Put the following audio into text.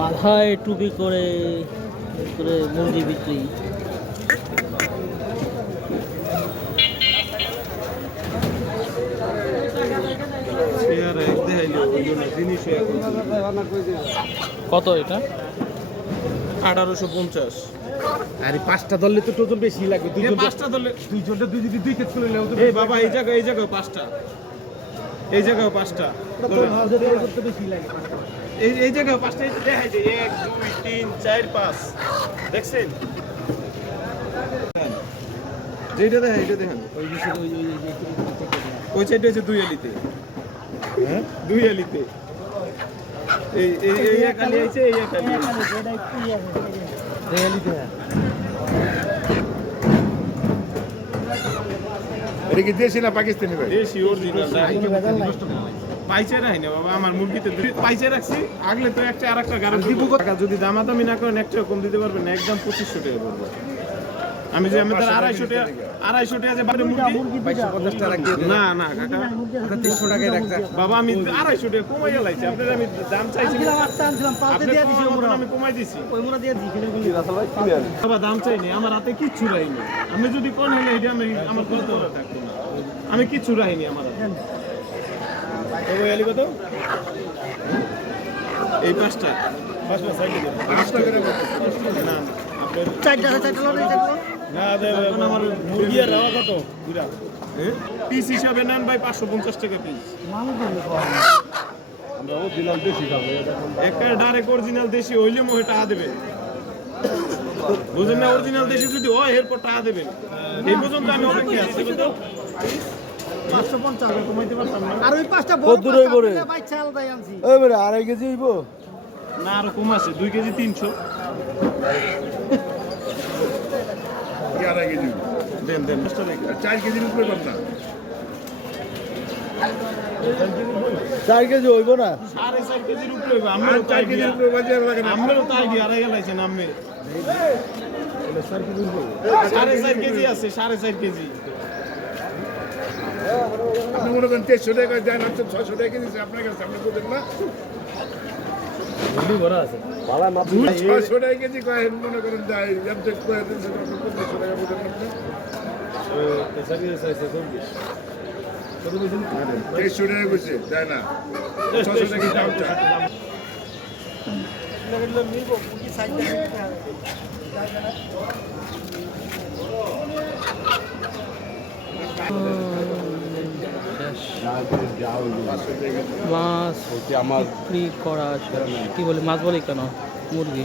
মাথায় টুপি করে মুরগি বিক্রি। কত এটা? 1850। আরে পাঁচটা ধরলে তো টোটাল বেশি লাগবে। পাঁচটা ধরলে দুইজনটা দুই ক্ষেত্রে নিলেও তো এই বাবা এই জায়গায় পাঁচটা, এই জায়গায় পাঁচটা বেশি লাগে। এই জায়গায় পাঁচটা দেখাই যে 1 2 3 4 5 দেখছেন? যেটা দেখেন এটা দেখেন ওই সাইডে আছে 2 আলিতে। হ্যাঁ 2 আলিতে এই এক আলি আছে, এই এক আলি এটা কি দেশি না পাকিস্তানি ভাই? দেশি অরিজিনাল পাইছে রাখি না বাবা, আমার মুরগিতে পাইছে রাখছি। আগলে তো একটা আর একটা গাড়ি দিব। টাকা যদি দামাদামি না করেন একটা কম দিতে পারবেন না, একদম 2500 টাকা পড়বে। আমি যে আমি তার 250 টাকা যে বাইরে মুরগি 250 টাকা দিয়ে না না কাকা 300 টাকায় রাখতা। বাবা আমি 250 টাকা কমাই গেলাইছি। আপনার আমি দাম চাইছি আমি কমাই দিছি। বাবা দাম চাইনি, আমার হাতে কিচ্ছু রাইনি। আমি যদি কোন হলে এটা আমি আমার কত করে থাকতো না, আমি কিচ্ছু রাইনি আমার হাতে। কত এই পাঁচটা সাইডে দেন। না আমার মুরগি আর রাওয়া কত পিস হিসাবে নেন ভাই 550 টাকা পিস। আমরা অরিজিনাল দেশি খাবো। একটা ডাইরেক্ট অরিজিনাল দেশি হইলে মোহে টাকা দেবেন, বুঝলেন না? অরিজিনাল দেশি যদি হয় এরপর টাকা দেবেন। এই পর্যন্ত আমি অপেক্ষা আছি। কত 550 কমাইতে পারতাম না। আর ওই পাঁচটা বড় পাঁচটা বাইচা আলাদাই আনছি। ওই বেরে 2.5 কেজি হইব না, আরো কম আছে, 2 কেজি 300 2.5 কেজি দেন 4 কেজির উপরে কম না। 4 কেজি হইব না, 4.5 কেজির উপরে হইবে। আমরা 4 কেজির উপরে বাজার লাগে না। আমরাও তাই দিয়ে আড়াই গেলাইছেন। আমি 4.5 কেজি আছে, 4.5 কেজি। আপনি মনে করেন 300 টাকা দেন, 600 টাকা কেজি আপনার কাছে, আপনি বলেন না 600 টাকা কেজি কয় মনে করেন যায় অবজেক্ট করে দেন, 1500 টাকা বলেন আপনি 300 টাকা কইছে যায় না, 600 টাকা দাম চায়। মাছ বিক্রি করা কি বলে, মাছ বলে কেন মুরগি